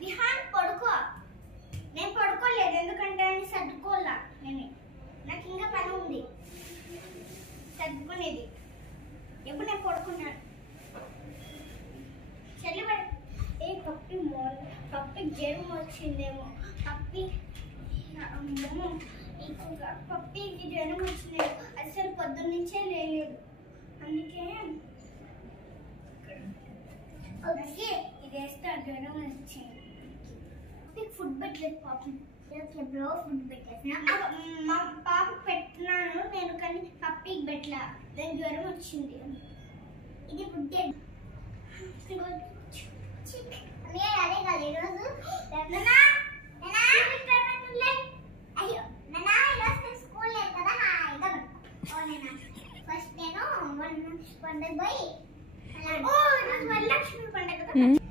విహాన్ పడుకో. నేను పడుకోలేదు ఎందుకంటే సర్దుకోలా. నాకు ఇంకా పని ఉంది సర్దుకునేది. ఎప్పుడు నేను పడుకున్నాను చెల్లిబడి పప్పి జ్వరం వచ్చిందేమో. పప్పికి జ్వరం వచ్చిందేమో. అసలు పొద్దున్నుంచే లేదు. అందుకే ఇది వేస్తే జ్వరం వచ్చింది. ఫుడ్ పెట్టలేదు పాపం. ఫుడ్ పెట్టేసిన మా పాప పెట్టినాను నేను, కానీ పప్పికి పెట్టలా. దానికి జ్వరం వచ్చింది. ఇది ఫుడ్ అదే కాదు ఈరోజు. అయ్యో ఈరోజు స్కూల్ లేదు కదా. ఫస్ట్ నేను పండుగ పోయి వరలక్ష్మి పండుగ కదా.